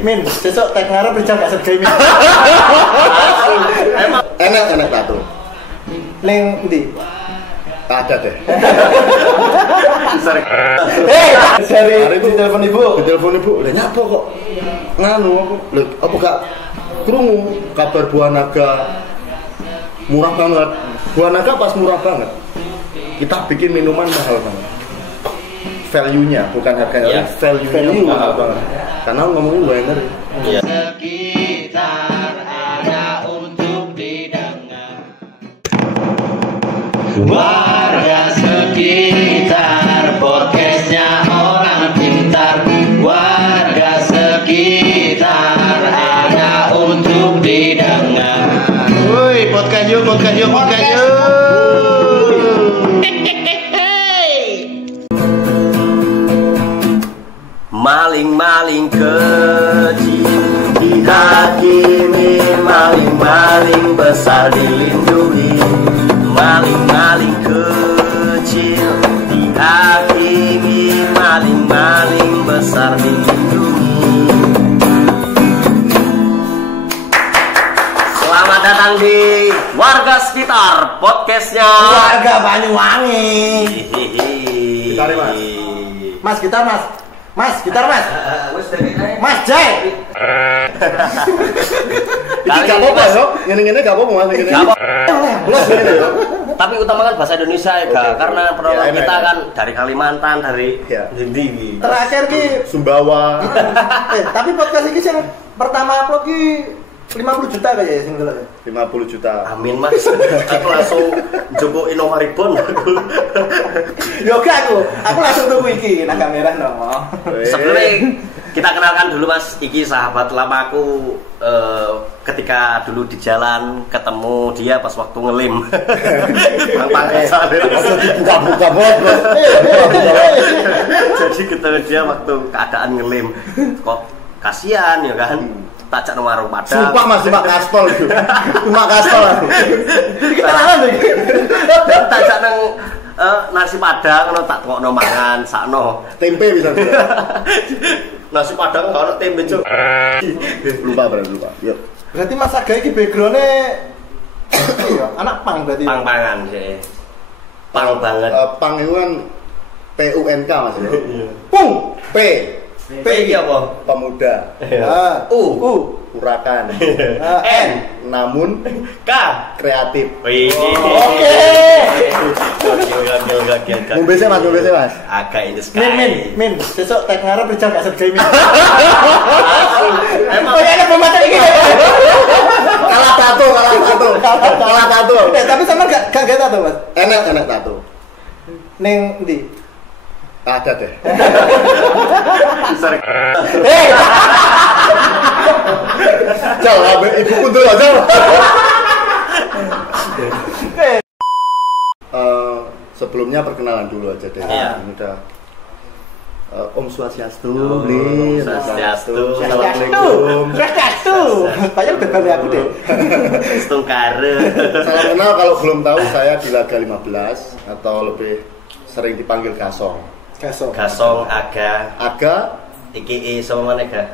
Min, besok tek ngarep dijak gak segay min. Emang enak tato. Ning ndi? Ada deh. Sorry. Dari itu telepon ibu. Telepon ibu, lah nyapa kok? Nganu aku. Lho, apa gak krungu kabar Buah Naga murah banget. Buah Naga pas murah banget. Kita bikin minuman mahal banget. Value-nya bukan harganya, value-nya mahal banget. Karena ngomongin UMR. Iya. Sekitar ada untuk didengar. Warga sekitar, podcastnya orang pintar. Warga sekitar ada untuk didengar. Woi, podcast yuk. Maling-maling kecil dihakimi, maling-maling besar dilindungi. Maling-maling kecil dihakimi, maling-maling besar dilindungi. Selamat datang di Warga Sekitar, podcastnya Warga Banyuwangi. Gitar Mas. Mas, gitar Mas. Mas Jai. Ini gak apa-apa yo, ngene-ngene gak apa-apa Mas ngene. Tapi utamakan bahasa Indonesia ya, okay. Karena penonton kita kan dari Kalimantan, dari Ndi. Terakhir ki Sumbawa. Tapi podcast ini yang pertama upload ki 50 juta kayak ya single ya. 50 juta. Amin Mas. Aku langsung Joko Inomaribon aku. Yoga aku langsung tunggu iki nang kamera no. Sebelumnya kita kenalkan dulu Mas, iki sahabat lamaku. Ketika dulu di jalan ketemu dia pas waktu ngelim. Buka-buka bos. Jadi ketemu dia waktu keadaan ngelim. Kok kasihan ya kan? Tajak nang warung Padang. Sumpah Mas, cuma kastol itu. Cuma kastol. Kenalan iki. Tajak nang nasi Padang ngono tak tukokno mangan sakno. Tempe bisa. Nasi Padang gak ono tempe, Cuk. Lupa. Yuk. Berarti Mas Aga iki background-e anak pang berarti. Pang-pangan sih. Pang banget. Pang itu kan PUNK Mas ya. Pung. P iki apa? Pemuda. U Urakan. N Namun K kreatif. Oke. Ngombe Mas. Agak ini sekali. Min, besok tek ngarep dijak gak segay min. Emang ada pembaca iki. Kalah tato. Tapi sama gak tato, Mas. Enak tato. Ning ndi? Ada deh. sorry. Jal, ibu kuntul aja. Sebelumnya perkenalan dulu aja deh. Iya. Udah. Om Swastiastu, Assalamualaikum. Banyak berbalik aku deh. Stungkare. Salam kenal, kalau belum tahu saya di Laga 15 atau lebih sering dipanggil Gasong. Gasong Aga iki sama mana ga?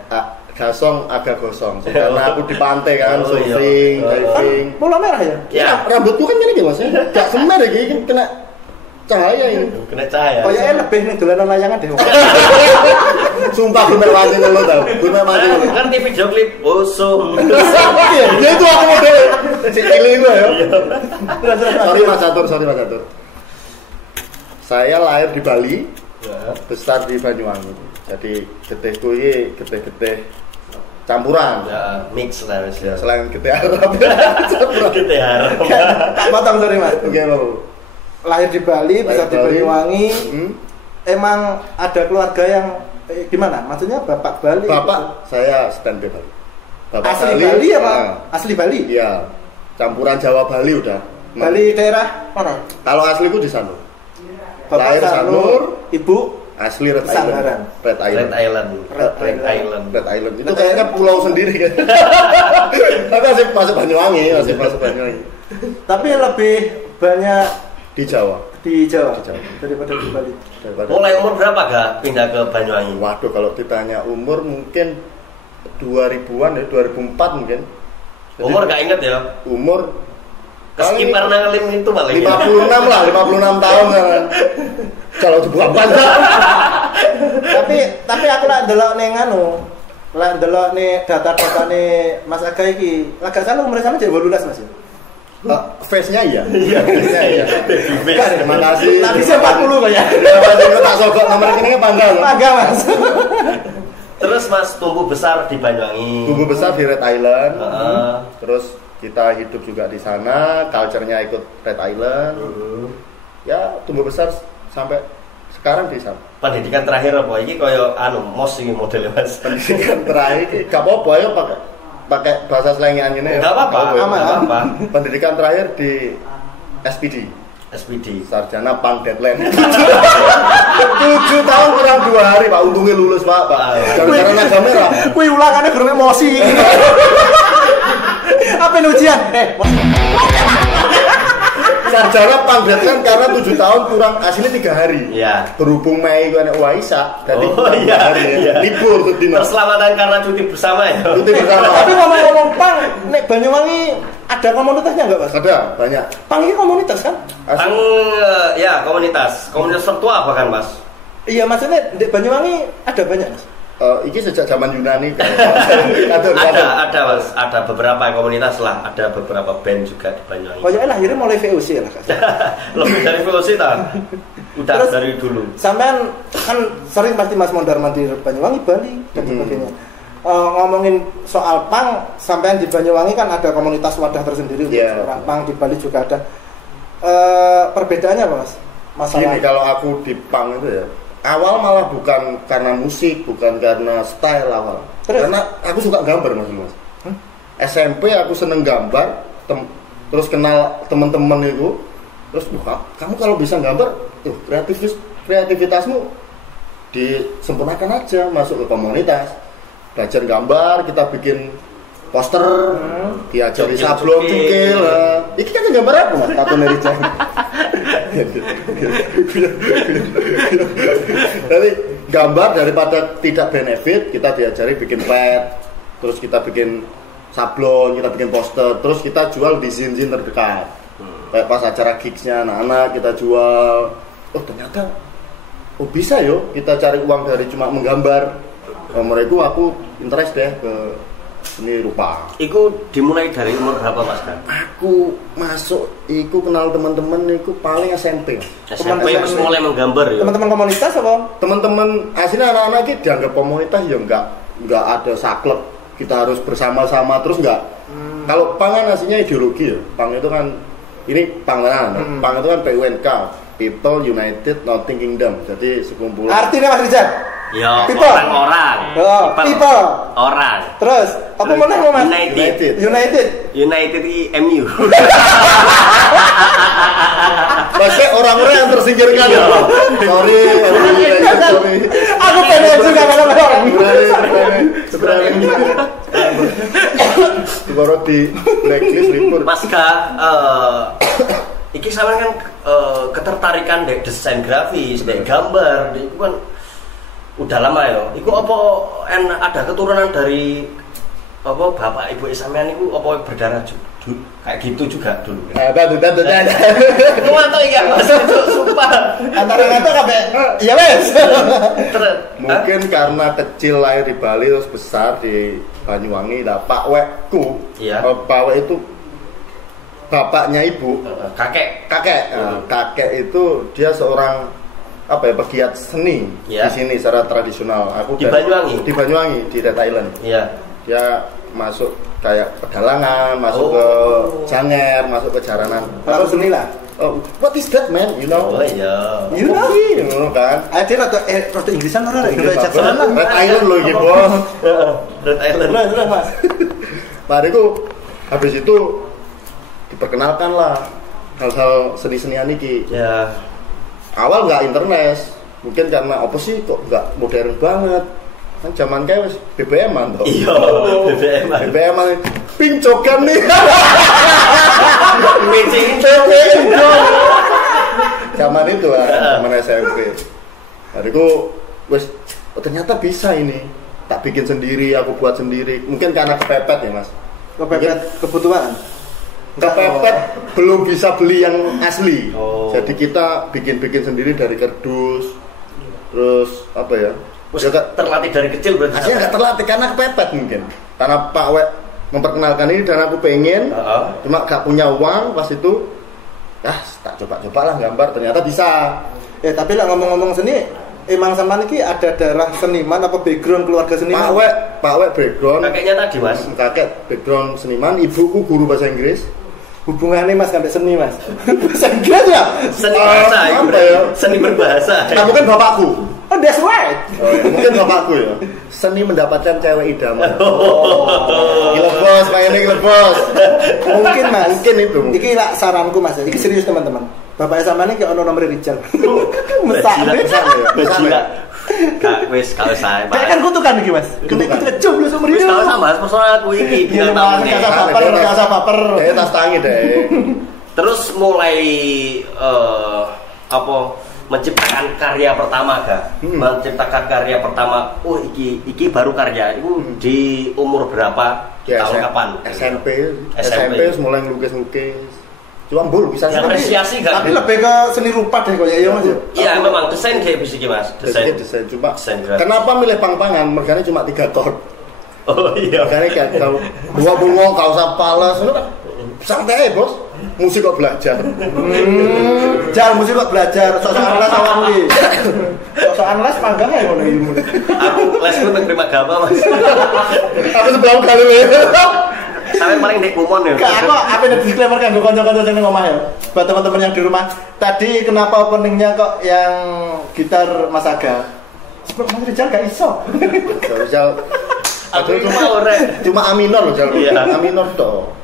Gasong Aga Gosong. Karena aku di pantai kan, surfing, diving. Bola merah ya? Ya. Rambutku kan gini Mas. Gak semer iki kena cahaya ini. Kena cahaya. Kayaknya lebih nih dolanan layangan deh. Sumpah gue mancing lo tau. Kan TV video klip usum. Ya itu aku mau deh. Si Cili gue ya. Sorry Mas Atur. Saya lahir di Bali, besar di Banyuwangi. Jadi getihku ini getih campuran. Ya, mix lah Mas ya. Selain getih Arab. Getih Arab. Tak potong sorry Mas. Oke, Bang. Lahir di Bali, besar di Banyuwangi. Emang ada keluarga yang gimana? Maksudnya Bapak Bali? Bapak saya standby Bali. Bapak asli Bali ya Pak? Asli Bali? Iya. Campuran Jawa Bali udah. Bali daerah mana? Kalau asliku di Sanur. Bapak lahir Sanur, Ibu asli Red Island. Red Island. Itu kayaknya pulau sendiri kan. Tapi masih masuk Banyuwangi, Tapi lebih banyak di Jawa. Daripada di Bali. Mulai umur berapa gak pindah ke Banyuwangi? Waduh, kalau ditanya umur mungkin 2000-an ya, 2004 mungkin. Jadi, umur gak inget ya? Umur Keskipan ngelim itu paling 56 lah, 56 tahun kan. Kalau dibuang panjang. tapi aku lah ndelok ning anu. Lah ndelok nih data-data nih Mas Aga iki. Lah gak salah umur sampe jadi 18 Mas. Face-nya iya. Iya, face-nya iya. Terima kasih. Tapi saya 40 kok ya. Terima kasih kok tak sogok nomor rekeningnya Bangga loh. Bangga Mas. Terus Mas tumbuh besar di Banyuwangi. Tumbuh besar di Red Island. Terus kita hidup juga di sana, culture-nya ikut Red Island. Ya, tumbuh besar sampai sekarang di sana. Pendidikan terakhir apa? Iki koyo anu mos iki modelnya Mas. Pendidikan terakhir iki gak apa-apa ya pakai bahasa slengan ini ya. Enggak apa-apa, aman. apa. Pendidikan terakhir di SPD. Sarjana Pang Deadline. 7 tahun kurang 2 hari Pak, untungnya lulus Pak. Gara-gara naga merah. Kuwi ulangannya gurung emosi. Apa ujian? Sarjana Pang Deadline karena 7 tahun kurang aslinya 3 hari. Iya. Berhubung Mei gue anak Waisak, jadi iya. hari ya. Libur tuh dino. Perselamatan karena cuti bersama ya. Cuti bersama. Tapi ngomong-ngomong Pang, nek Banyuwangi ada komunitasnya enggak Mas? Ada, banyak. Pang ini komunitas kan? Pang ya komunitas virtual apa kan Mas? Iya maksudnya di Banyuwangi ada banyak Mas? Ini sejak zaman Yunani. ada Mas, ada beberapa komunitas lah, ada beberapa band juga di Banyuwangi. Pokoknya lahirnya mulai VOC lah Kak. Lebih dari VOC tak? Udah terus, dari dulu. Sampean kan sering pasti Mas mondar-mandir Banyuwangi, Bali dan sebagainya. Ngomongin soal Pang, sampean di Banyuwangi kan ada komunitas wadah tersendiri untuk orang Pang, di Bali juga ada. Perbedaannya apa Mas? Masalah. Gini, kalau aku di Pang itu ya, awal malah bukan karena musik, bukan karena style awal. Karena aku suka gambar Mas. SMP aku seneng gambar, terus kenal teman-teman itu. Terus kamu kalau bisa gambar, kreativitasmu disempurnakan aja, masuk ke komunitas. Belajar gambar, kita bikin poster, diajari sablon, cukil. Ini kan gambar apa Mas? Tato Merica. Jadi gambar daripada tidak benefit, kita diajari bikin pet, terus kita bikin sablon, kita bikin poster, terus kita jual di zin-zin terdekat. Kayak pas acara gigsnya anak-anak kita jual. Oh ternyata, bisa yo kita cari uang dari cuma menggambar. Mereka aku interest deh ke seni rupa. Iku dimulai dari umur berapa Mas kan? Aku masuk, iku kenal teman-teman, iku paling SMP. SMP harus mulai menggambar ya. Teman-teman komunitas apa? Teman-teman aslinya anak-anak ini dianggap komunitas ya enggak ada saklek. Kita harus bersama-sama terus enggak. Kalau Pang kan aslinya ideologi ya. Pang itu kan ini Pang Pang itu kan PUNK, People United Nothing Kingdom. Jadi sekumpulan. Artinya Mas Rizal? Ya, people. Orang. People. Orang. Terus, apa mana Mas? United MU. Maksudnya orang-orang yang tersingkirkan ya. Sorry. Aku pengen juga orang. Sebenarnya baru di blacklist libur. Mas iki sama kan ketertarikan dek desain grafis, dek gambar, itu kan udah lama ya. Iku apa ada keturunan dari apa bapak ibu sampean iku apa berdarah kayak gitu juga dulu. Betul. Ngono iki Mas, sumpah. Antara-antara kabeh ya wes. Mungkin karena kecil lahir di Bali terus besar di Banyuwangi. Lah Pak Wekku, Pak Wek itu bapaknya ibu, kakek itu dia seorang pegiat seni di sini secara tradisional. Aku di Banyuwangi. Di Banyuwangi di Red Island. Iya. Dia masuk kayak pedalangan, masuk ke janger, masuk ke jaranan. Kalau seni lah. Oh, what is that man? You know? Oh iya. You know kan? Ada rada Inggrisan ora Red Island loh gitu, Bos. Red Island. Terus Mas. Bariku habis itu diperkenalkan lah hal-hal seni-senian iki. Ya. Awal nggak internet, mungkin karena apa sih kok nggak modern banget. Kan zaman kayak BBM-an toh. Iya, BBM-an pincokan nih. Mecing zaman itu lah, zaman SMP. Bariku ternyata bisa ini. tak bikin sendiri, aku buat sendiri. Mungkin karena kepepet ya mas. Kepepet kebutuhan. Kepepet belum bisa beli yang asli. Jadi kita bikin sendiri dari kardus. Terus apa ya? Terlatih dari kecil berarti. Aslinya nggak terlatih karena kepepet mungkin. Karena Pak Wek memperkenalkan ini dan aku pengen, cuma gak punya uang pas itu. Tak coba-coba lah gambar, ternyata bisa. Tapi lah ngomong-ngomong seni, emang sampean iki ada darah seniman apa background keluarga seniman? Pak Wek background. Kakeknya tadi mas. Kakek background seniman, ibuku guru bahasa Inggris. Hubungannya mas sampai seni mas. Bahasa Inggris ya? Seni bahasa ya? Seni berbahasa. Nah, mungkin bapakku. Oh that's right. Mungkin bapakku ya. Seni mendapatkan cewek idaman. Gila bos, mainnya gila bos. Mungkin mas. Mungkin itu. Iki lah saranku mas. Iki serius teman-teman. Bapaknya sama ini kayak ono nomor Rijal. Mesak. Gila. Kak wis kalau saya. Kayak kan kutukan iki mas. Ketika jeblos umur ini. Wis kalau sama personal aku iki bintang tamu. Enggak usah baper. Tas tangi deh. Terus mulai menciptakan karya pertama menciptakan karya pertama. Iki baru karya. Itu di umur berapa? Tahun kapan? SMP mulai ngelukis. Cuma bisa apresiasi tapi lebih ke seni rupa deh kayaknya ya mas. Iya memang desain kayak bisa mas. Desain cuma kenapa milih pang-pangan? Mergane cuma 3 chord. Oh iya. Mergane kayak kau dua bunga kau usah pales. Santai bos. Musik kok belajar. Musik kok belajar. Sosokan les awak kuwi. Sosokan les panggang ya ngono ilmu. Aku les ku nang Prima Gama mas. Aku sebelum kali ini. Sampai paling dek kumon ya. Aku apa nih disclaimer kan kanca-kanca sing ngomah ya. Buat teman-teman yang di rumah. Tadi kenapa openingnya kok yang gitar Mas Aga? Sebab Mas Rizal gak iso. Rizal. Aku cuma A minor loh Jal. A minor toh.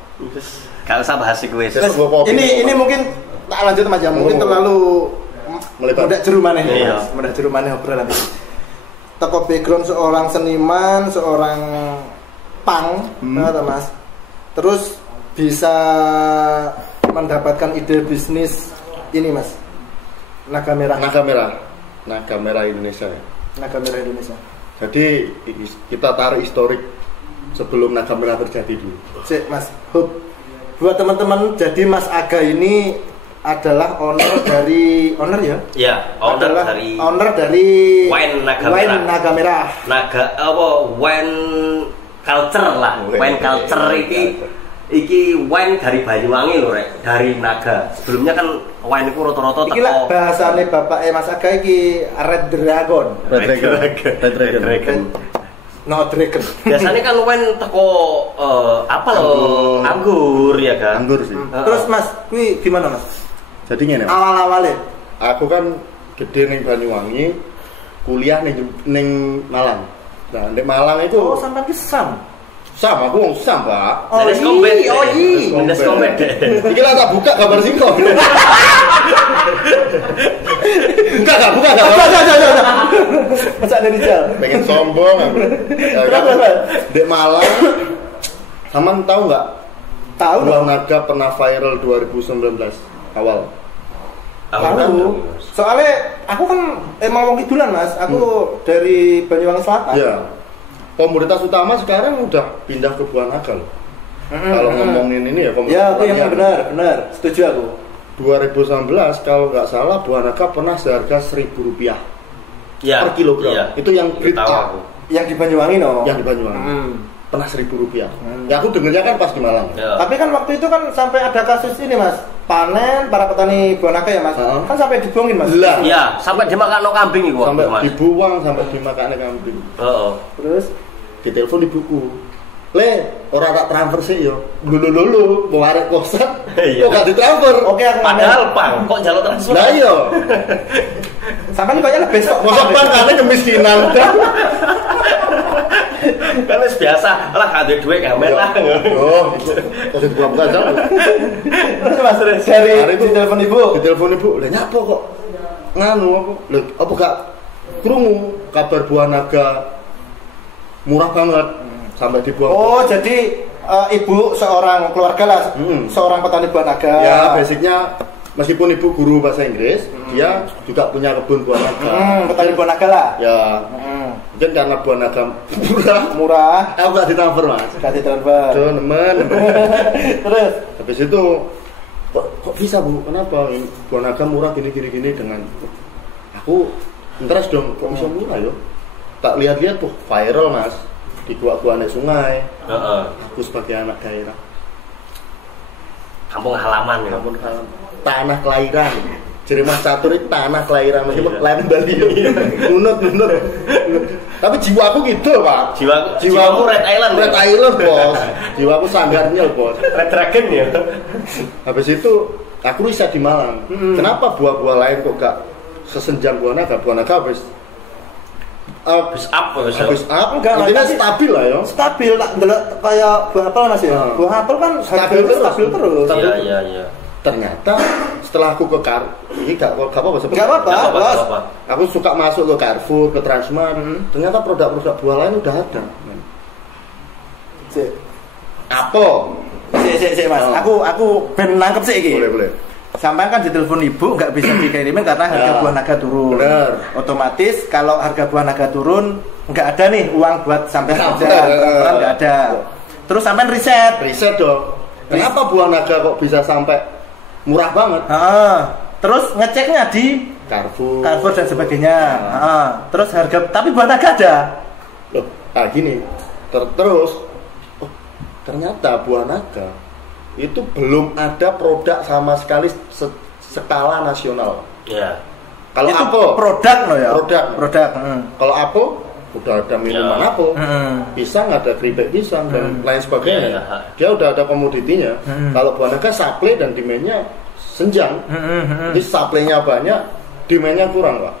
Gak usah bahas iku wis. Ini mungkin tak lanjut Mas ya. Mungkin terlalu mudah jeru maneh. Mudah jeru maneh obrolan iki. Teko background seorang seniman, seorang pang, Mas. Terus bisa mendapatkan ide bisnis ini mas, Naga Merah Indonesia ya. Naga Merah Indonesia. Jadi kita tarik historik sebelum Naga Merah terjadi dulu. Cek mas, buat teman-teman, jadi Mas Aga ini adalah owner dari Iya, owner dari Wine Naga Merah. Wine culture lah, wine culture iki wine dari Banyuwangi lho rek, dari Naga. Sebelumnya kan wine itu rata-rata iki lah bahasane bapak Mas Aga iki Red Dragon. No Dragon. Biasanya kan wine teko anggur ya kan. Anggur sih. Terus Mas, kuwi gimana Mas? Jadi ngene. Awal-awale aku kan gede ning Banyuwangi, kuliah ning Malang. Nah, di Malang itu sampai ke Sam, aku wong Sam, Pak. Nes Kombet. Iki lah tak buka gambar singkong. Buka. Masa ada Rizal. Pengen sombong aku. Di Malang, Saman tahu nggak? Tahu. Buah Naga pernah viral 2019 awal. Tahu. Soalnya aku kan emang wong kidulan mas. Aku dari Banyuwangi Selatan. Iya. Komoditas utama sekarang udah pindah ke Buah Naga loh. Kalau ngomongin ini ya komoditas. Ya, yang benar. Setuju aku. 2019 kalau nggak salah Buah Naga pernah seharga Rp1.000 per kilogram. Ya. Itu yang grade A. Yang di Banyuwangi no. Yang di Banyuwangi. Pernah Rp1.000. Ya aku dengernya kan pas di Malang. Ya. Tapi kan waktu itu kan sampai ada kasus ini mas, panen para petani Buah Naga ya mas, kan sampai dibuangin mas. Iya, sampai dimakan kambing itu. Sampai dibuang, sampai dimakan kambing. Terus ditelepon ibuku. Orang tak transfer sih yo. Dulu mau arek kosan. Kok gak ditransfer? Oke, aku padahal Bang, kok jalur transfer. Lah iya. Sampai kayaknya besok. Masa Bang karena kemiskinan. Kan wis biasa lah gak ada duit gamer lah. Oh, itu buka-buka aja. Mas dari ditelepon ibu. Lah nyapa kok nganu apa? Lho, apa gak krungu kabar Buah Naga murah banget sampai dibuang. Oh, jadi ibu seorang keluarga lah, seorang petani Buah Naga. Ya, basicnya meskipun ibu guru bahasa Inggris, dia juga punya kebun Buah Naga. Petani Buah Naga lah. Ya. Mungkin karena buah naga murah. Aku gak ditransfer mas. Gak ditransfer. Tuh temen. Terus habis itu kok bisa bu? Kenapa buah naga murah gini dengan aku interest dong. Kok bisa murah yo? Tak lihat-lihat tuh viral mas di gua di sungai. Aku sebagai anak daerah. Kampung halaman ya. Kampung halaman. Tanah kelahiran. Jadi Mas Catur itu tanah kelahiran meskipun lain Bali. Nunut. Tapi jiwaku gitu, Pak. Jiwaku Red Island. Red Island, Bos. Jiwaku sanggarnya, Bos. Red Dragon ya. Habis itu aku riset di Malang. Kenapa buah-buah lain kok gak sesenjang buah naga? Buah naga habis up. Enggak, intinya stabil lah ya. Stabil tak ndelok kayak buah apel Mas ya. Buah apel kan stabil terus. Iya. Ternyata setelah aku ke ini gak apa-apa sebenarnya. Gak apa-apa. Aku suka masuk ke Carrefour, ke Transmart. Ternyata produk-produk buah lain udah ada. Apel. Sik Mas. Aku ben nangkep sik iki. Boleh. Sampai kan ditelepon ibu nggak bisa dikirimin karena harga buah naga turun. Bener. Otomatis kalau harga buah naga turun nggak ada nih uang buat sampai kerja, nggak ada. Terus sampai riset dong. Kenapa buah naga kok bisa sampai murah banget? Terus ngeceknya di Carrefour dan sebagainya. Terus harga tapi buah naga ada. Loh, gini. Terus ternyata buah naga itu belum ada produk sama sekali skala nasional. Iya. Kalau itu apel produk loh ya. Produk. Kalau apel udah ada minuman apel, pisang ada keripik pisang dan lain sebagainya. Dia udah ada komoditinya. Kalau buah naga supply dan demand-nya senjang. Jadi supply-nya banyak, demand-nya kurang, Pak.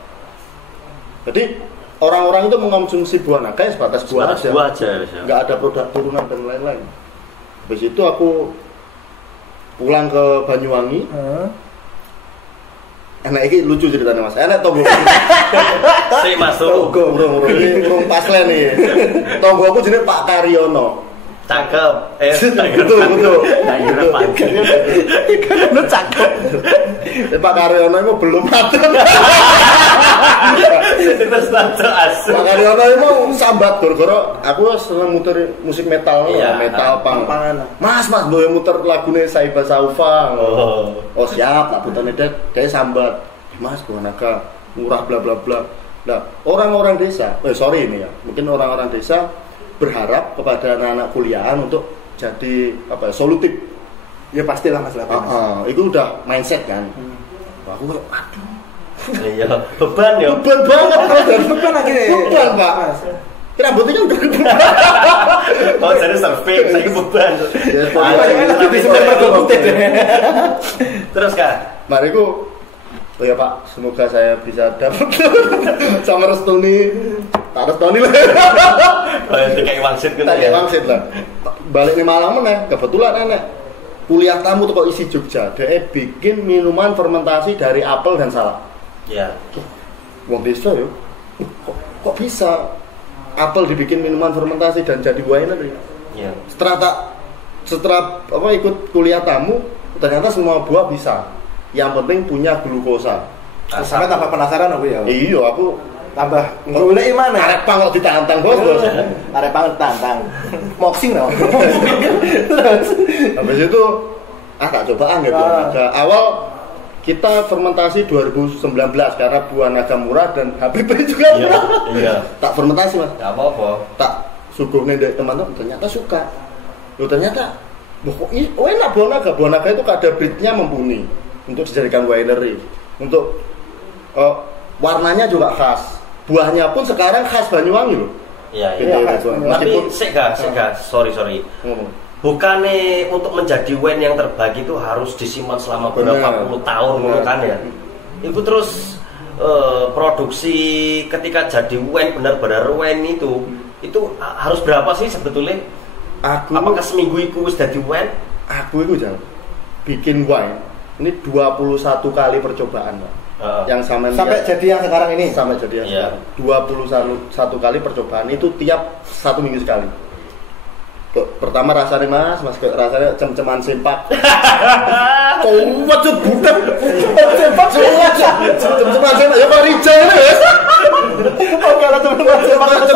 Jadi orang-orang itu mengkonsumsi buah naga sebatas buah aja. Nggak ada produk turunan dan lain-lain. Habis itu aku pulang ke Banyuwangi. Enak iki lucu ceritanya Mas. Enak tonggo. Sik masuk. Urung paslen nih. Tonggo aku jenenge Pak Karyono. Cakep. Betul. Lu cakep. Pak Karyono itu belum mateng. Terus asu. Pak Karyono itu sambat gara-gara aku seneng muter musik metal, metal punk. Mas, boleh muter lagune Saiba Saufa. Oh siap, tak putane dia sambat. Mas, buah naga murah bla bla bla. Nah, orang-orang desa, mungkin orang-orang desa berharap kepada anak-anak kuliahan untuk jadi solutif. Ya pastilah Mas Lapan. Itu udah mindset kan. Aku aduh. Iya, beban banget. Beban akhirnya. Beban, Pak. Rambutnya kan udah beban. Oh, jadi surfing, saya beban. Terus Kak, mariku oh ya Pak, semoga saya bisa dapat sama Restuni. Tak Restuni lah. Kayak wangsit gitu ya. Kayak wangsit lah. Balik di Malang meneh, kebetulan nenek kuliah tamu tuh kok isi Jogja. Dia bikin minuman fermentasi dari apel dan salak. Iya. Wong desa yo. Kok bisa apel dibikin minuman fermentasi dan jadi winery? Iya. Setelah ikut kuliah tamu, ternyata semua buah bisa. Yang penting punya glukosa. Sampai tambah penasaran aku ya. Iya, aku tambah golek mana? Arek pang kok ditantang, Bos. Arek pang ditantang. Moxing loh. Habis itu tak cobaan gitu. Awal kita fermentasi 2019 karena buah naga murah dan HBP juga murah. Iya. Tak fermentasi, Mas. Enggak apa-apa. Tak suguhne dari teman-teman ternyata suka. Ternyata enak buah naga itu kadar breednya mumpuni untuk dijadikan winery. Untuk warnanya juga khas. Buahnya pun sekarang khas Banyuwangi loh. Iya. Tapi sorry. Bukannya untuk menjadi wine yang terbaik itu harus disimpan selama berapa puluh tahun kan ya? Itu terus produksi ketika jadi wine benar-benar wine itu harus berapa sih sebetulnya? Apakah seminggu itu sudah di wine? Aku itu jangan bikin wine ini 21 kali percobaan, Pak. Yang sampai jadi yang sekarang ini. Sampai jadi yang sekarang. 21 kali percobaan itu tiap 1 minggu sekali. Pertama rasanya mas rasanya cem-ceman sempak. Coba budak. Sempak semua cem-ceman sempak ya Pak Rijal. Oh, kalau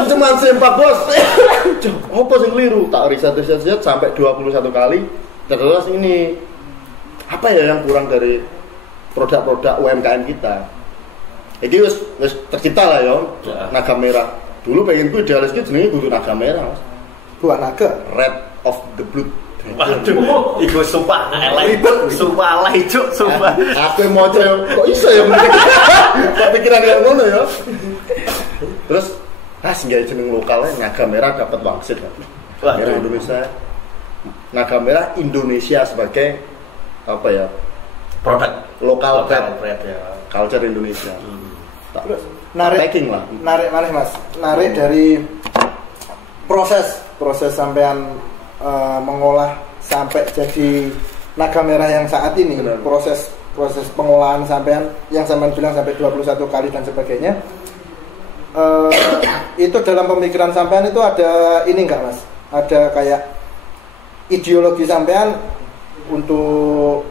cuma sempak bos. Apa sing keliru? Tak riset sampai 21 kali. Terus ini apa ya yang kurang dari produk-produk UMKM kita? Iki wis tercipta lah ya. Naga merah. Dulu pengenku idealisnya jenenge kudu naga merah, Mas. Buah naga, Red of the Blood. Waduh, iku sumpah elek. Sumpah alay cuk, sumpah. Aku mau kok iso ya pikiran yang ngono ya. Terus sehingga jeneng lokalnya naga merah dapat wangsit kan. Merah Indonesia. Naga merah Indonesia sebagai apa ya? Produk lokal brand ya. Culture Indonesia. Terus narik malih Mas. Narik dari proses sampean mengolah sampai jadi naga merah yang saat ini. Benar. Proses pengolahan sampean yang sampean bilang sampai 21 kali dan sebagainya. Itu dalam pemikiran sampean itu ada ini enggak Mas? Ada kayak ideologi sampean untuk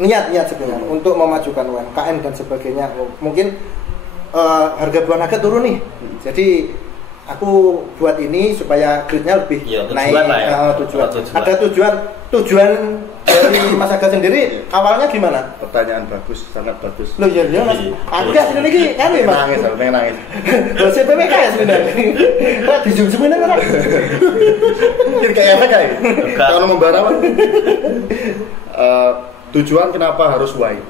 niat sebenarnya untuk memajukan UMKM dan sebagainya. Mungkin harga buah naga turun nih. Jadi aku buat ini supaya grade-nya lebih naik. Tujuan. Ada tujuan dari Mas Aga sendiri awalnya gimana? Pertanyaan bagus, sangat bagus. Loh iya Mas. Aku gak sini lagi kan Mas. Nangis. Loh CPWK ya sebenarnya. Ora dijum-jumin ora. Jadi kayak apa kayak? Kalau membara apa? Tujuan kenapa harus wine?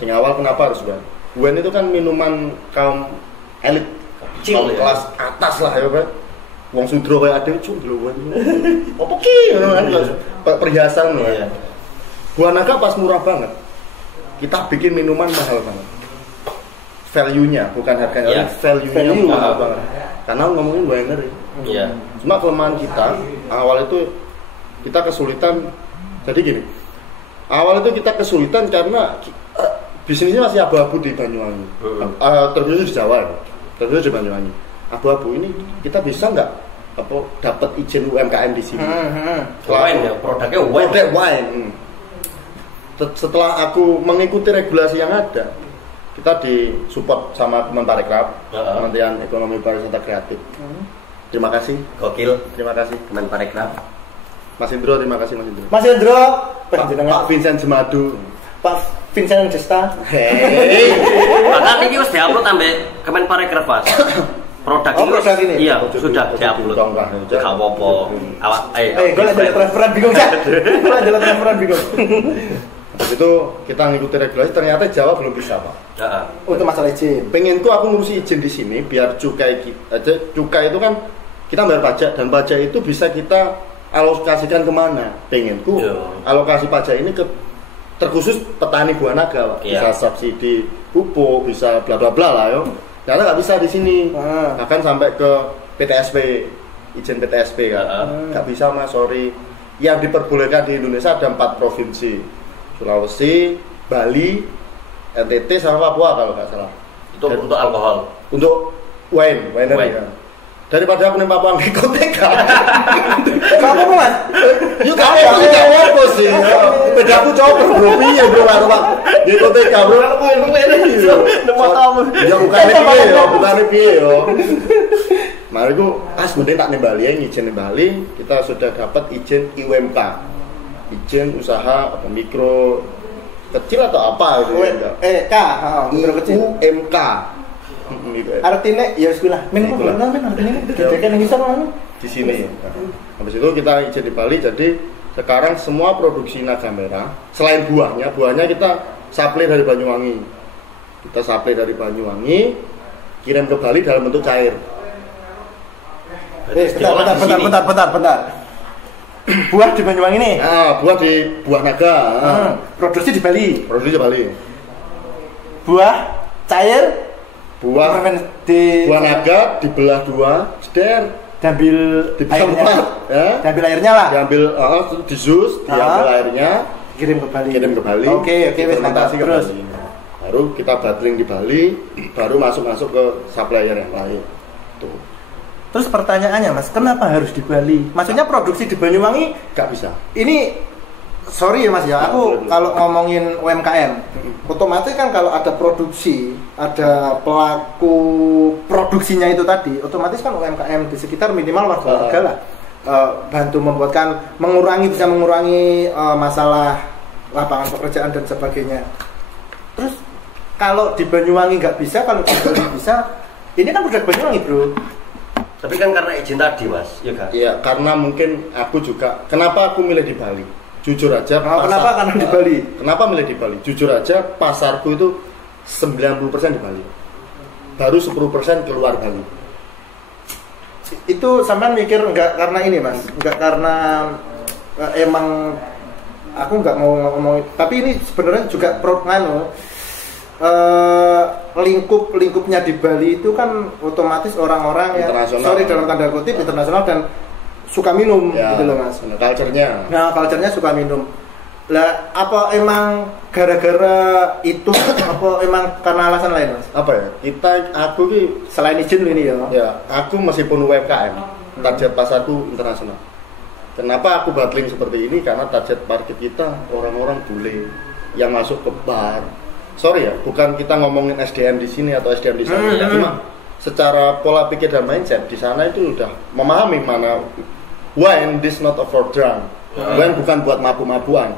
Sing awal kenapa harus wine? Wine itu kan minuman kaum elit, kelas atas lah ya Pak. Wong sudro kayak ade cung lho wine. Apa ki ngono kan perhiasan lho. Iya. Buah naga pas murah banget. Kita bikin minuman mahal banget. Value-nya bukan harganya, value-nya mahal banget. Karena ngomongin winery. Iya. Cuma kelemahan kita awal itu kita kesulitan. Jadi gini. Awal itu kita kesulitan karena bisnisnya masih abu-abu di Banyuwangi, terkhusus di Jawa, terkhusus di Banyuwangi. Abu-abu ini kita bisa nggak dapat izin UMKM di sini? Wine ya, produknya wine. Setelah aku mengikuti regulasi yang ada, kita disupport sama Kemenparekraf, Kementerian Ekonomi Pariwisata Kreatif. Terima kasih. Gokil. Terima kasih Kemenparekraf. Mas Indro, terima kasih Mas Indro. Mas Indro, Pak Vincent Jemadu, Pak Vincent Desta. Hei, padahal ini harus diupload sampai Kemenparekraf Mas. Produk ini iya sudah diupload. Gak apa-apa. Awak, gue lagi transferan bingung kan? Gue lagi transferan bingung. Habis itu kita ngikuti regulasi, ternyata Jawa belum bisa Pak. Untuk masalah izin. Pengen tuh aku ngurusi izin di sini biar cukai itu kan kita bayar pajak dan pajak itu bisa kita alokasikan kemana? Pengenku alokasi pajak ini terkhusus petani buah naga, bisa subsidi pupuk, bisa bla bla bla lah yo. Karena nggak bisa di sini, bahkan sampai ke PTSP, izin PTSP kan, nggak bisa Mas, sorry. Yang diperbolehkan di Indonesia ada 4 provinsi, Sulawesi, Bali, NTT sama Papua kalau nggak salah. Itu untuk alkohol, untuk winery ya. Daripada aku nembak Papua ngikut TK. Apa Mas? Yuk kamu apa sih? Bedaku coba bro, piye bro karo Pak. Ngikut TK bro. Ya bukan piye yo. Mari ku mending tak nembali izin nembali, kita sudah dapat izin IUMK. Izin usaha apa mikro kecil atau apa gitu ya. Mikro kecil. IUMK. Artinya ya bismillah. Artinya dedekan yang bisa di sini. Habis itu kita izin di Bali, jadi sekarang semua produksi naga merah selain buahnya kita supply dari Banyuwangi. Kita supply dari Banyuwangi, kirim ke Bali dalam bentuk cair. Bentar. Buah di Banyuwangi nih. Buah di buah naga. Produksi di Bali. Buah cair. Buah naga dibelah 2, jeder, diambil airnya lah. Diambil di jus, diambil airnya, kirim ke Bali. Oke, fermentasi ke Bali. Baru kita bottling di Bali, baru masuk ke supplier yang lain. Tuh. Terus pertanyaannya Mas, kenapa harus di Bali? Maksudnya produksi di Banyuwangi nggak bisa. Ini sorry ya Mas ya, aku kalau ngomongin UMKM, otomatis kan kalau ada produksi, ada pelaku produksinya itu tadi, otomatis kan UMKM di sekitar minimal warga lah bantu bisa mengurangi masalah lapangan pekerjaan dan sebagainya. Terus kalau di Banyuwangi nggak bisa, kalau di Bali bisa, ini kan produk Banyuwangi bro. Tapi kan karena izin tadi Mas, ya kan? Iya, karena mungkin aku juga, kenapa aku milih di Bali? Jujur aja, kenapa karena di Bali? Kenapa milih di Bali? Jujur aja, pasarku itu 90% di Bali. Baru 10% keluar Bali. Itu sampean mikir enggak karena ini Mas, enggak karena emang aku enggak mau ngomong, tapi ini sebenarnya juga lingkupnya di Bali itu kan otomatis orang-orang yang dalam tanda kutip internasional dan suka minum ya, gitu loh Mas. Culture-nya. Nah, culture-nya suka minum. Lah, apa emang gara-gara itu apa emang karena alasan lain Mas? Apa ya? Aku selain izin ini ya. Ya, aku meskipun UMKM, target pasarku internasional. Kenapa aku battling seperti ini? Karena target market kita orang-orang bule yang masuk ke bar. Sorry ya, bukan kita ngomongin SDM di sini atau SDM di sana. Cuma secara pola pikir dan mindset di sana itu udah memahami mana wine this not for drunk. Wine bukan buat mabuk-mabuan.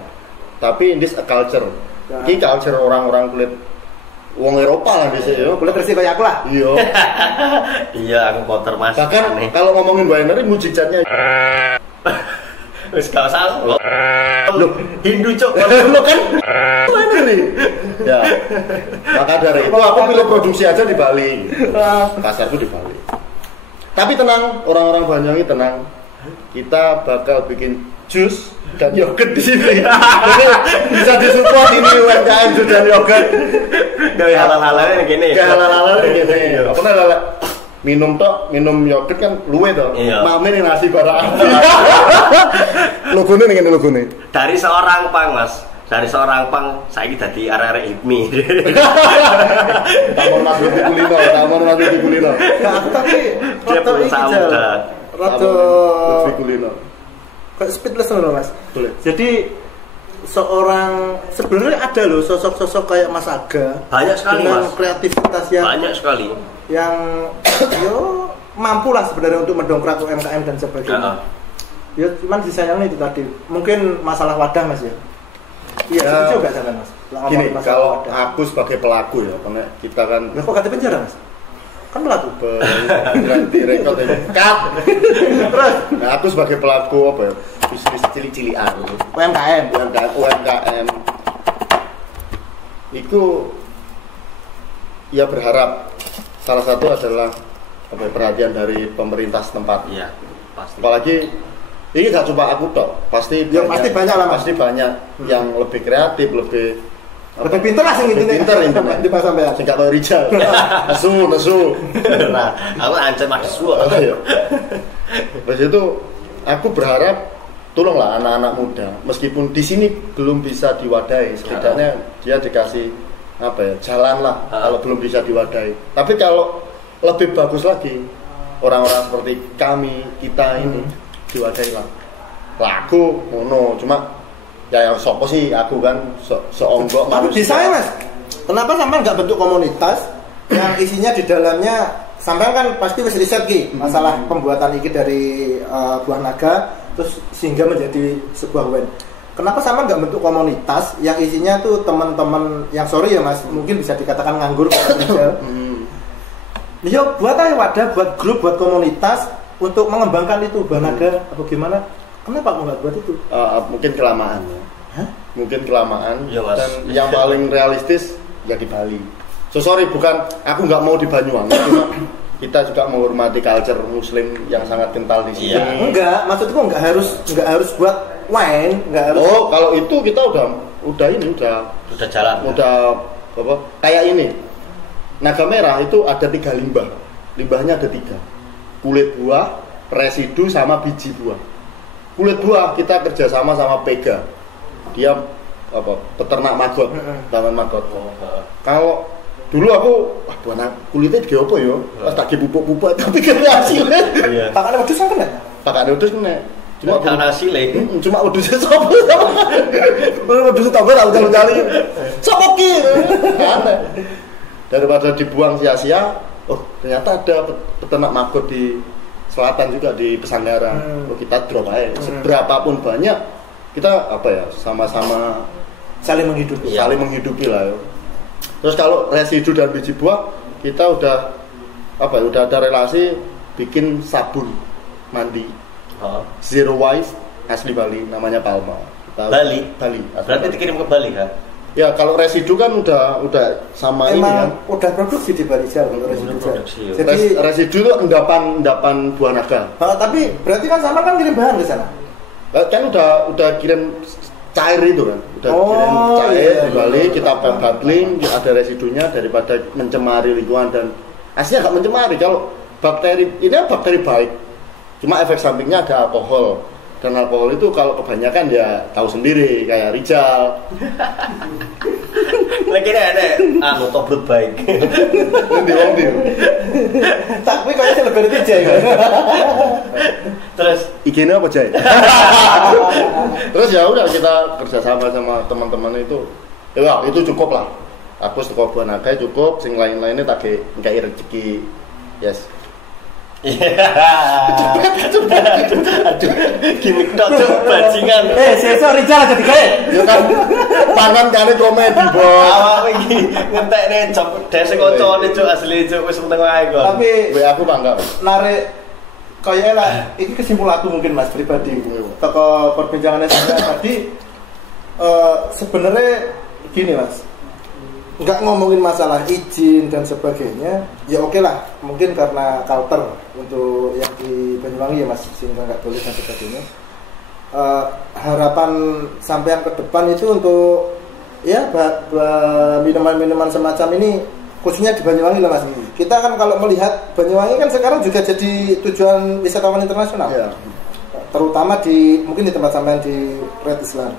Tapi this a culture. Ini culture orang-orang kulit wong Eropa lah biasanya. Kulit bersih kayak aku lah. Iya. Iya, aku kotor Mas. Bahkan kalau ngomongin winery mujizatnya wis gak usah. Loh, Hindu cok. Lo kan winery. Ya. Maka dari itu aku pilih produksi aja di Bali. Pasarku di Bali. Tapi tenang, orang-orang Banyuwangi tenang. Kita bakal bikin jus dan yogurt di sini. Jadi bisa disupport ini UMKM jus dan yogurt. Dari halal-halalnya gini. Halal-halalnya gini. Apa namanya? Minum yogurt kan luwe toh. Mame nih nasi barang. Logone ning logone. Dari seorang pang Mas. Dari seorang pang saiki dadi arek-arek hipmi. Taman Mas Lutfi Kulino. Tapi dia berusaha muda. Rada kulino. Kayak speedless loh Mas. Boleh. Jadi seorang sebenarnya ada loh sosok-sosok kayak Mas Aga. Banyak sekali dengan Mas. Kreativitas yang banyak sekali. Yang mampu lah sebenarnya untuk mendongkrak UMKM dan sebagainya. Ya cuman disayangnya itu tadi. Mungkin masalah wadah Mas ya. Iya, setuju enggak sama Mas? Gini, kalau aku sebagai pelaku ya, karena kita kan kok kata penjara Mas? Kan pelaku berarti rekod ini cut. Terus nah, aku sebagai pelaku apa ya, bisnis cilik-cilikan UMKM itu ya berharap salah satu adalah apa ya, perhatian dari pemerintah setempat. Iya, pasti. Apalagi ini gak cuma aku tok, pasti banyak lah Mas. Pasti banyak yang lebih kreatif, lebih pinter lah sing pinter di pas sampean. Sing gak tau Rijal. Nesu. Nah, aku ancam mahasiswa. Terus itu aku berharap tolonglah anak-anak muda, meskipun di sini belum bisa diwadahi, setidaknya dia dikasih apa ya, jalan lah kalau belum bisa diwadahi. Tapi kalau lebih bagus lagi, orang-orang seperti kita ini diwadahi lah. Laku ngono, cuma ya sopo sih aku kan seonggok manusia. Bisa ya Mas. Kenapa sampean nggak bentuk komunitas yang isinya di dalamnya sampean kan pasti wis riset ki masalah pembuatan iki dari buah naga terus sehingga menjadi sebuah wine. Kenapa sampean nggak bentuk komunitas yang isinya tuh teman-teman yang sorry ya Mas, mungkin bisa dikatakan nganggur kerja. Ya buat aja wadah, buat grup, buat komunitas untuk mengembangkan itu buah naga apa gimana? Kenapa aku nggak buat itu? Mungkin kelamaan ya. Hah? Mungkin kelamaan ya, dan yang paling realistis ya di Bali. Sorry, bukan aku nggak mau di Banyuwangi, cuma kita juga menghormati culture Muslim yang sangat kental di sini. Iya. Enggak, maksudku nggak harus buat wine, nggak harus. Oh, kalau itu kita udah jalan. Udah apa? Kayak ini. Naga merah itu ada 3 limbah. Limbahnya ada 3. Kulit buah, residu sama biji buah. Kulit buah kita kerjasama sama Pega, dia apa peternak maggot, taman maggot. Kalau dulu aku buah kulitnya di apa ya, pas tak pupuk-pupuk tapi gak hasilnya. Pakane wedhus kan kena. Pakane wedhus kena. Cuma hasilnya. Cuma wedhus sapa. Wedhus tangga tak ucal-ucali. Sapa ki? Aneh. Daripada dibuang sia-sia, oh ternyata ada peternak maggot di selatan juga di Pesanggarahan. Oh, kita drop aja. Seberapapun banyak kita sama-sama saling menghidupi lah ya. Terus kalau residu dan biji buah kita udah ada relasi bikin sabun mandi zero waste asli Bali, namanya Palma. Bali. Berarti dikirim ke Bali kan? Ya kalau residu kan udah sama emang ini kan. Udah produksi di Bali kalau residu. Jadi residu itu endapan buah naga. Tapi berarti kan sama kan kirim bahan ke sana? Kan udah kirim cair itu kan, kirim cair di Bali, kita bottling, ada residunya daripada mencemari lingkungan dan aslinya nggak mencemari. Kalau bakteri baik, cuma efek sampingnya ada alkohol, dan alkohol itu kalau kebanyakan ya tahu sendiri kayak Rijal. Lagi ada tobrut baik. Nanti. Tapi kayaknya selebriti aja ya. Terus IG-nya apa Jay? Terus ya udah kita kerjasama sama teman-teman itu. Ya itu cukup lah. Aku teko buah naga cukup, sing lain-lainnya tak kayak rezeki. Yes. Aduh, gimik tok bajingan. Sesuk Rijal aja digawe. Ya kan pangan kali komedi, Bos. Awak iki ngentekne job dese kancane cuk asli cuk wis penting wae kok. Tapi aku bangga. Narik kayaknya lah, ini kesimpulan aku mungkin Mas pribadi. Toko perbincangannya saya tadi sebenarnya gini Mas, nggak ngomongin masalah izin dan sebagainya, ya oke lah, mungkin karena culture untuk yang di Banyuwangi ya Mas, sehingga nggak boleh dan sebagainya. Harapan sampean ke depan itu untuk ya minuman-minuman semacam ini, khususnya di Banyuwangi lah Mas. Kita kan kalau melihat Banyuwangi kan sekarang juga jadi tujuan wisatawan internasional, ya. Terutama mungkin di tempat sampean di Red Island.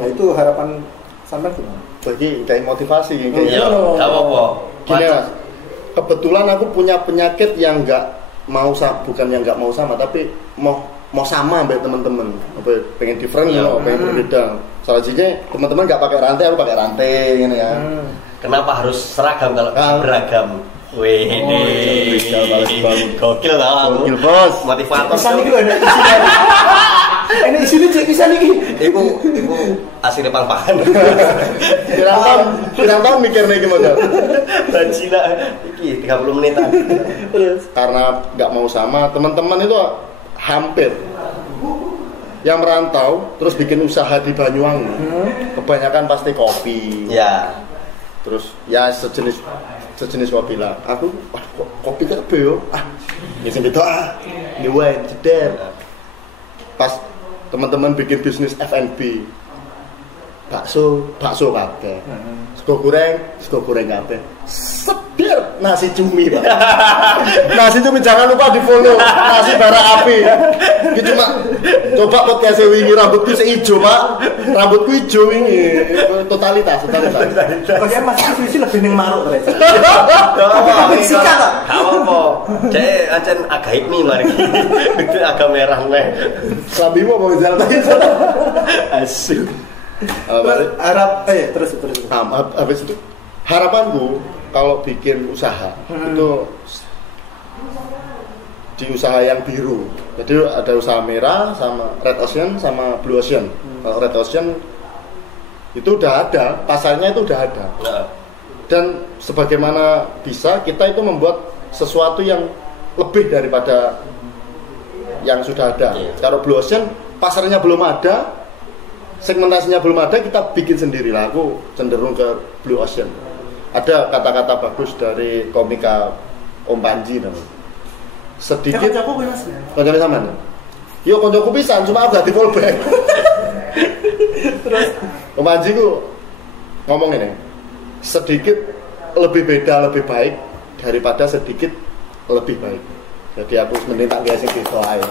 Nah itu harapan sampean gimana? Bagi kayak motivasi kayak ya, apa-apa. Gini Mas, kebetulan aku punya penyakit yang bukan yang nggak mau sama, tapi mau sama sampai teman-teman. Pengen different, pengen berbeda. Soalnya teman-teman nggak pakai rantai, aku pakai rantai, gini ya. Kenapa harus seragam kalau beragam? Wih, ini gokil lah, gokil Bos. Motivator. Bisa nih loh, ini isinya cek bisa nih. Ibu asli pang-pangan. Pirang tahun mikir nih gimana? Bajila, iki 30 menitan. Terus karena nggak mau sama teman-teman itu hampir yang merantau terus bikin usaha di Banyuwangi. Kebanyakan pasti kopi. Ya. Terus ya sejenis kopi lah. Aku kopi kabeh yo. Sing gitu wine ceder. Pas teman-teman bikin bisnis F&B. Bakso kabeh. Sego goreng kabeh. Sedir nasi cumi, Pak. Nasi cumi jangan lupa di-follow. Nasi bara api. Iki cuma coba podcast wingi rambutku seijo, Pak. Rambutku ijo wingi. Totalitas. Kayaknya Mas visi lebih ning maruk terus. Tapi sikat ta? Gak apa-apa. Cek ancen agaib nih mari. Itu agak merah nih. Sabimu mau jalan lagi. Asik. Terus. Habis itu harapanku kalau bikin usaha itu di usaha yang biru. Jadi ada usaha merah sama Red Ocean sama Blue Ocean. Kalau Red Ocean itu udah ada, pasarnya itu udah ada. Dan sebagaimana bisa kita itu membuat sesuatu yang lebih daripada yang sudah ada. Kalau Blue Ocean pasarnya belum ada, segmentasinya belum ada, kita bikin sendiri lah. Aku cenderung ke Blue Ocean. Ada kata-kata bagus dari komika Om Panji namanya. Sedikit koncoku sampean. Yo koncoku pisan, cuma aku gak di fallback. Terus Om Panji ku ngomong ini. Sedikit lebih beda lebih baik daripada sedikit lebih baik. Jadi aku mending tak gawe sing beda ae.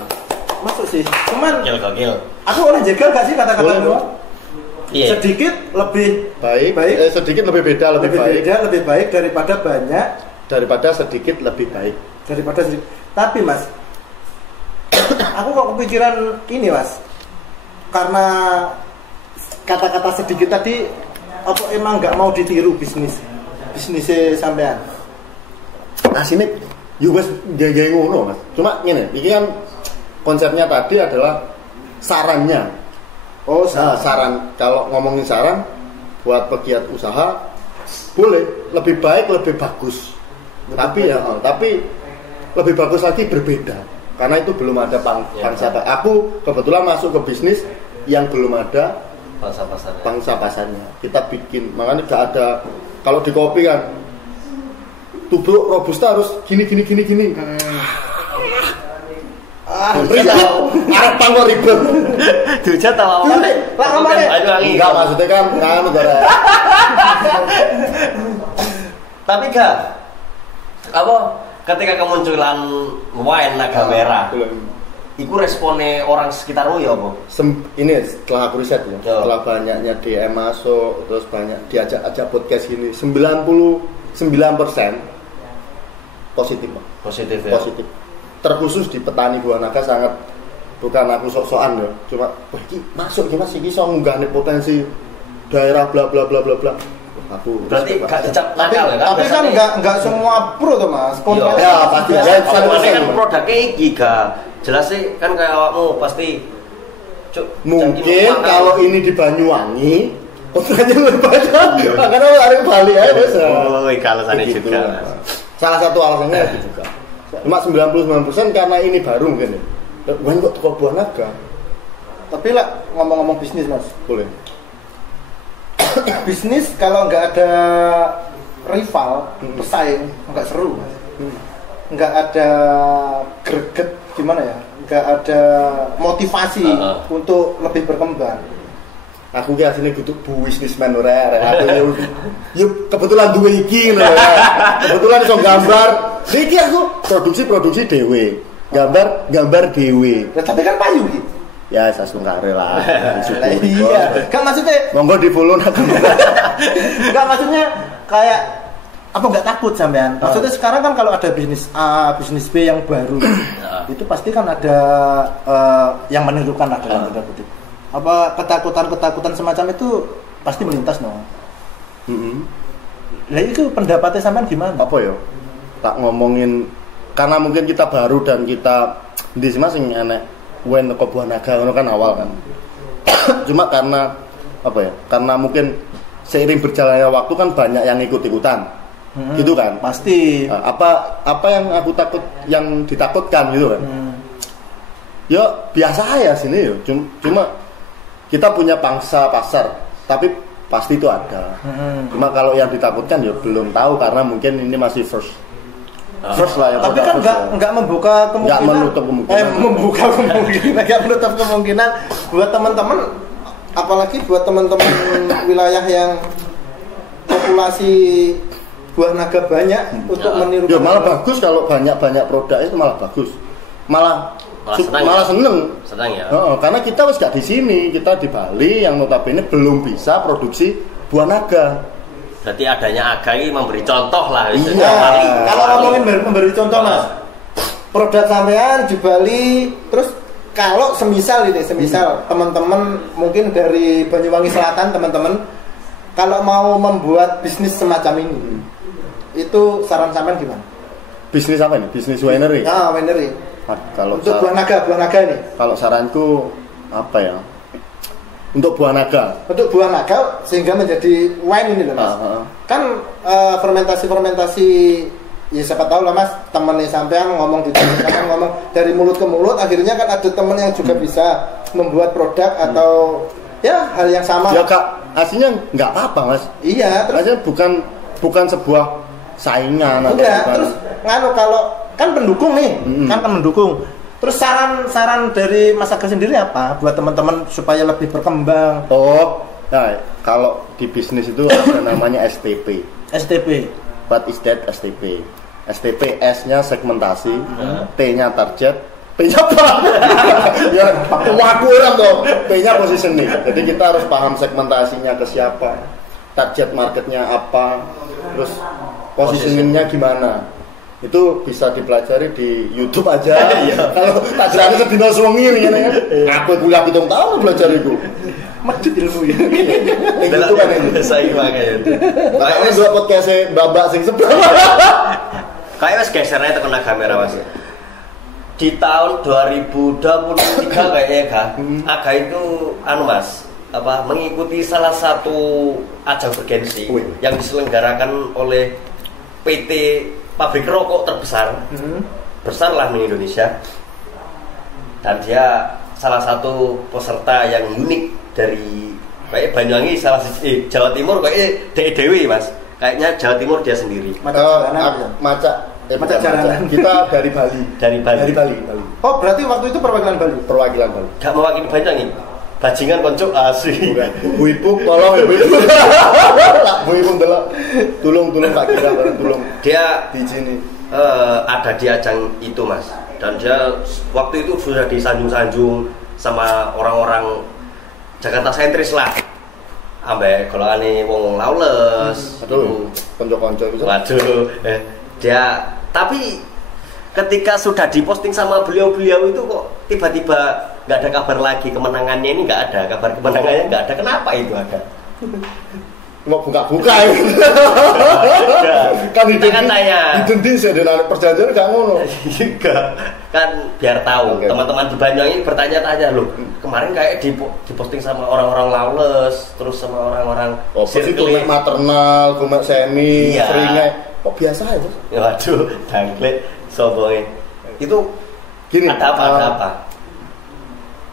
Masuk sih. Cuman gokil. Aku oleh jegal gak sih kata-kata itu? Iya. Sedikit lebih baik. Sedikit lebih beda lebih baik daripada banyak daripada sedikit lebih baik daripada sedikit. Tapi Mas Aku kok kepikiran ini Mas, karena kata-kata sedikit tadi, apa emang nggak mau ditiru bisnisnya sampean? Asine yo wis gaya ngono Mas. Cuma ngene, iki kan konsepnya tadi adalah sarannya. Oh, saran. Kalau ngomongin saran buat pegiat usaha boleh, lebih baik, lebih bagus. Tapi lebih bagus lagi berbeda. Karena itu belum ada pangsa. Aku kebetulan masuk ke bisnis yang belum ada pangsa pasarnya. Kita bikin, makanya gak ada. Kalau di kopi kan tubruk robusta harus gini. Arep panggo ribet. Dujat ta apa? Lah kemana? Enggak, maksudnya kan negara. Tapi gak apa ketika kemunculan wine naga merah, itu responnya orang sekitar lu ya apa? Ini setelah aku riset ya, setelah banyaknya DM masuk, terus banyak diajak podcast gini, 99% positif. Positif ya? Positif. Terkhusus di petani buah naga sangat, bukan aku sok-sokan ya, cuma wah ini masuk gimana sih, ini so ngunggahnya potensi daerah bla bla bla bla bla. Aku berarti gak dicap nakal ya kan? Tapi kan enggak semua pro tuh Mas. Ya pasti. Kan produknya iki gak jelas sih kan kayak awakmu pasti mungkin kalau ini di Banyuwangi kontranya lebih banyak. Makanya lari ke Bali aja wes. Oh, alasannya juga. Salah satu alasannya itu juga. Cuma 99% karena ini baru mungkin ya. Wah kok toko buah naga. Tapi lah ngomong-ngomong bisnis Mas. Boleh. Bisnis kalau nggak ada rival, pesaing, nggak seru Mas. Nggak ada greget gimana ya? Nggak ada motivasi untuk lebih berkembang. Aku ki asline kudu businessman ora arek. Aku yo kebetulan duwe iki lho. Kebetulan iso gambar. Iki aku produksi dhewe. Gambar dhewe. Lah tapi kan payu iki. Ya sasungkare lah. Iya. Kan maksudnya monggo di-follow nak. Enggak maksudnya kayak apa enggak takut sampean? Maksudnya sekarang kan kalau ada bisnis A, bisnis B yang baru, itu pasti kan ada yang menirukan lah dalam tanda kutip. Apa ketakutan semacam itu pasti melintas no. Lah itu pendapatnya sampean gimana? Apa ya? Tak ngomongin karena mungkin kita baru dan kita di masing enek wen teko buah naga ngono kan awal kan. Cuma karena apa ya? Karena mungkin seiring berjalannya waktu kan banyak yang ikut-ikutan. Gitu kan? Pasti. Apa yang ditakutkan gitu kan? Ya biasa aja sini yo. Cuma kita punya pangsa pasar, tapi pasti itu ada. Cuma kalau yang ditakutkan ya belum tahu karena mungkin ini masih first lah ya. Tapi kan nggak membuka kemungkinan. Nggak menutup kemungkinan. Nggak menutup kemungkinan buat teman-teman, apalagi buat teman-teman wilayah yang populasi buah naga banyak untuk meniru. Ya malah bagus kalau banyak produk itu malah bagus. Malah seneng ya. Karena kita wis gak di sini, kita di Bali yang notabene belum bisa produksi buah naga. Berarti adanya Aga ini memberi contoh lah. Iya. Kalau ngomongin memberi contoh Mas, produk sampean di Bali, terus kalau semisal teman-teman mungkin dari Banyuwangi Selatan teman-teman kalau mau membuat bisnis semacam ini, itu saran sampean gimana? Bisnis apa ini? Bisnis winery. Winery. Kalau untuk buah naga ini. Kalau saranku apa ya? Untuk buah naga sehingga menjadi wine ini loh Mas. Kan fermentasi ya siapa tahu lah Mas, temennya sampean ngomong dari mulut ke mulut, akhirnya kan ada temen yang juga bisa membuat produk atau ya hal yang sama. Ya Kak, aslinya nggak apa-apa Mas. Iya, terus bukan sebuah saingan. Enggak, terus kalau kan pendukung nih, kan mendukung. Terus saran dari Mas Aga sendiri apa buat teman-teman supaya lebih berkembang? Nah, kalau di bisnis itu ada namanya STP. What is that STP? STP S-nya segmentasi, T-nya target, P-nya apa? Ya, waktu orang dong. P-nya positioning. Jadi kita harus paham segmentasinya ke siapa, target marketnya apa, terus positioningnya gimana. Itu bisa dipelajari di YouTube aja. Kalau tak jerane sedina suwengi ngene kan. Aku kuliah 7 tahun belajar itu. Medit ilmu ya. Itu kan itu. Saya makanya. Makanya dua podcast Mbak sing sebelah. Kayak wis geser ae tekan kamera Mas. Di tahun 2023 kayaknya Aga itu Mas mengikuti salah satu ajang bergensi yang diselenggarakan oleh PT pabrik rokok terbesar besar lah di Indonesia, dan dia salah satu peserta yang unik dari kayak Banyuwangi Jawa Timur kayak Dewi Mas, kayaknya Jawa Timur dia sendiri. Maca jalanan. Kita dari Bali. Dari Bali. Oh, berarti waktu itu perwakilan Bali. Gak mewakili Banyuwangi. Bajingan konco asli. Bu Ibu tolong ya Bu Ibu. Bu Ibu tolong tak kira tolong. Dia di sini ada di ajang itu Mas. Dan dia waktu itu sudah disanjung-sanjung sama orang-orang Jakarta sentris lah. Ambek golongane wong lawless. Aduh, konco-konco itu. Waduh, dia tapi ketika sudah diposting sama beliau-beliau itu kok tiba-tiba nggak ada kabar lagi kemenangannya ini, nggak ada kabar kemenangannya, nggak ada. Kenapa itu ada? Mau buka-buka ya. Kan identin saya dengan perjanjian nggak ngono. Kan biar tahu teman-teman di Banyuwangi bertanya-tanya loh, kemarin kayak diposting sama orang-orang lawless, terus sama orang-orang circle maternal, gumek semi, seringnya kok biasa ya Bos? Ya waduh, dangklet sombongnya. Itu gini, ada apa?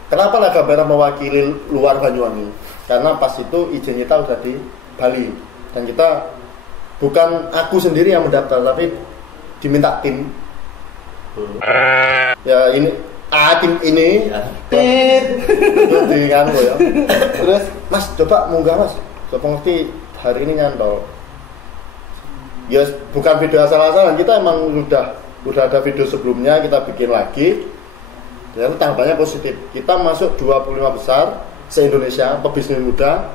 Kenapa Naga Merah mewakili luar Banyuwangi? Karena pas itu izin kita udah di Bali, dan kita bukan aku sendiri yang mendaftar, tapi diminta tim. Ya ini tim ini kan ya. Terus Mas coba munggah Mas, coba ngerti hari ini nyantol. Ya bukan video asal-asalan, kita emang udah ada video sebelumnya, kita bikin lagi. Dan tanggapannya positif. Kita masuk 25 besar se-Indonesia pebisnis muda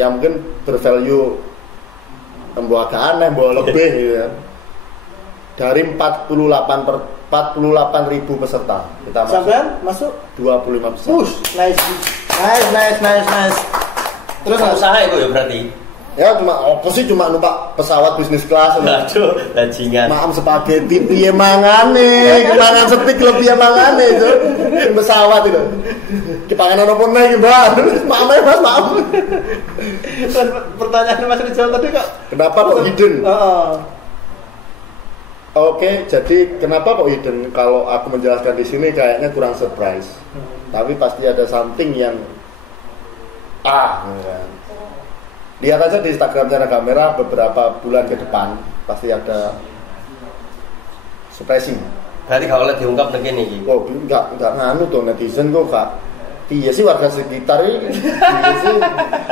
yang mungkin bervalue membawa agak aneh, membawa lebih gitu ya. Dari 48.000 peserta kita masuk. Sampean masuk 25 besar. Nice. Terus usaha itu ya berarti. Ya cuma numpak pesawat bisnis kelas. Aduh, bajingan. Maam spaghetti piye mangane, kemangan setik lebih mangane itu. Pesawat itu. Kepanganan opo nek, Mbak? Maaf. Pertanyaan Mas Rizal tadi kok kenapa kok hidden? Oke, jadi kenapa kok hidden? Kalau aku menjelaskan di sini kayaknya kurang surprise. Tapi pasti ada something yang lihat aja di Instagram Naga Merah beberapa bulan ke depan pasti ada surprising. Berarti kalau oleh diungkap begini iki. Oh, enggak nganu tuh netizen kok Kak. Iya sih warga sekitar ini. Iya sih.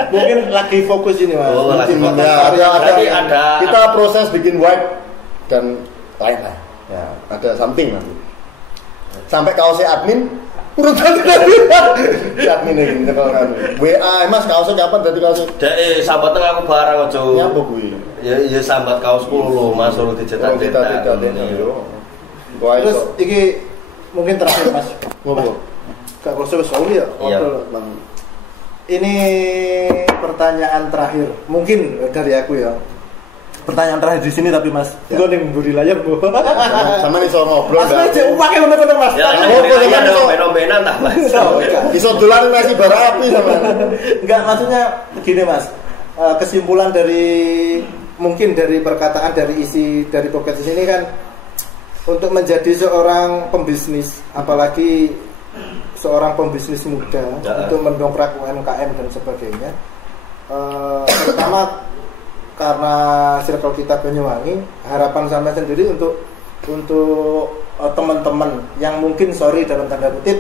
Mungkin lagi fokus ini Mas. Oh, lagi fokus. Ada kita proses bikin wipe dan lain-lain. Ya, ada something nanti. Sampai kaosnya admin urut tadi admin ini kalau kan WA Mas kaosnya kapan tadi kaosnya sambat aku barang ojo nyapa kuwi ya sambat kaos 10 Mas suruh dicetak terus iki mungkin terakhir Mas ngopo gak kroso wis ya ini pertanyaan terakhir mungkin dari aku ya. Pertanyaan terakhir di sini tapi Mas, gue nih memberi layar bu. Sama nih soal ngobrol. Mas aja pakai bener-bener Mas. Ya, bener-bener entah Mas. Iso dolan nasi bara api sama. Enggak, maksudnya begini Mas. Kesimpulan dari mungkin dari perkataan dari isi dari podcast ini kan untuk menjadi seorang pembisnis, apalagi seorang pembisnis muda untuk mendongkrak UMKM dan sebagainya. Pertama karena circle kita Banyuwangi, harapan saya sendiri untuk teman-teman yang mungkin dalam tanda kutip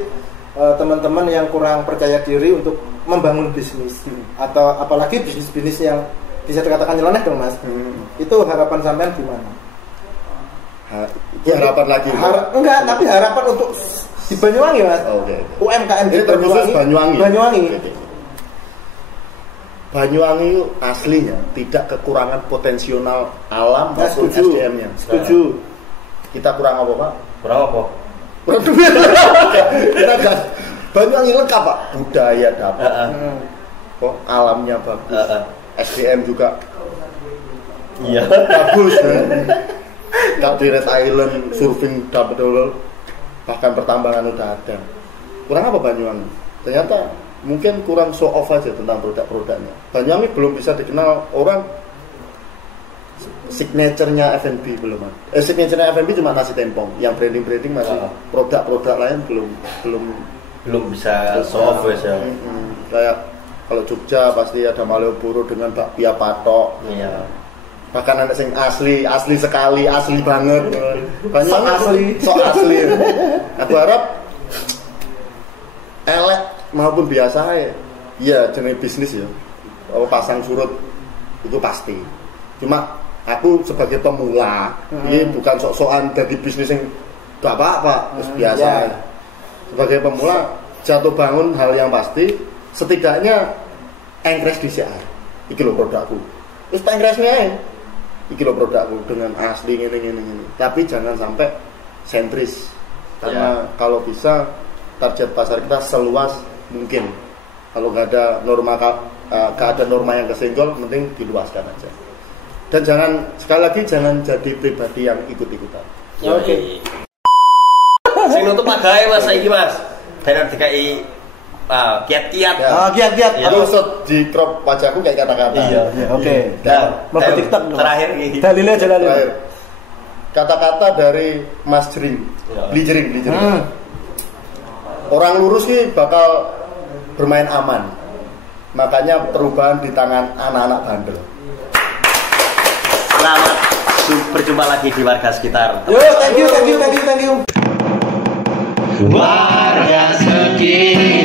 teman-teman yang kurang percaya diri untuk membangun bisnis atau apalagi bisnis yang bisa dikatakan nyeleneh dong Mas. Itu harapan sampean gimana? Harapan lagi? Enggak, tapi harapan untuk di Banyuwangi Mas. UMKM di Banyuwangi. Banyuwangi itu aslinya tidak kekurangan potensial alam maupun SDM-nya. Setuju. Kita kurang apa Pak? Kurang apa? Kurang duit. Kita gak Banyuwangi lengkap Pak, budaya dapat, kok alamnya bagus, SDM juga iya bagus. Kalau di Red Island surfing dapat dulu, bahkan pertambangan udah ada. Kurang apa Banyuwangi? Ternyata mungkin kurang show off aja tentang produk-produknya. Banyuwangi belum bisa dikenal orang. Signature-nya F&B belum ada. Signature-nya F&B cuma nasi tempong. Yang branding masih produk-produk lain belum bisa show off ya. Kayak kalau Jogja pasti ada Malioboro dengan bakpia patok. Iya. Bahkan ada yang asli sekali, asli banget. Banyak so asli. Aku harap elek maupun biasa ya jenis bisnis ya. Pasang surut itu pasti. Cuma aku sebagai pemula, ini bukan sok-sokan dari bisnis yang gak apa-apa, biasa. Sebagai pemula, jatuh bangun hal yang pasti, setidaknya engkres di CR. Iki lho produkku. Terus engkresnya iki lho produkku dengan asli ini. Tapi jangan sampai sentris. Karena kalau bisa target pasar kita seluas mungkin. Kalau gak ada norma yang kesenggol, mending diluaskan aja. Dan sekali lagi jangan jadi pribadi yang ikut-ikutan. Oke. Sing nutup pagae Mas saiki Mas. Ben dikai kiat-kiat. Kiat-kiat. Terus di crop wajahku kayak kata-kata. Iya. Oke. Nah, TikTok terakhir iki. Dalilnya aja dalil. Kata-kata dari Mas Jering. Beli jering. Orang lurus sih bakal bermain aman. Makanya perubahan di tangan anak-anak bandel. Selamat berjumpa lagi di Warga Sekitar. Yo, thank you. Warga Sekitar.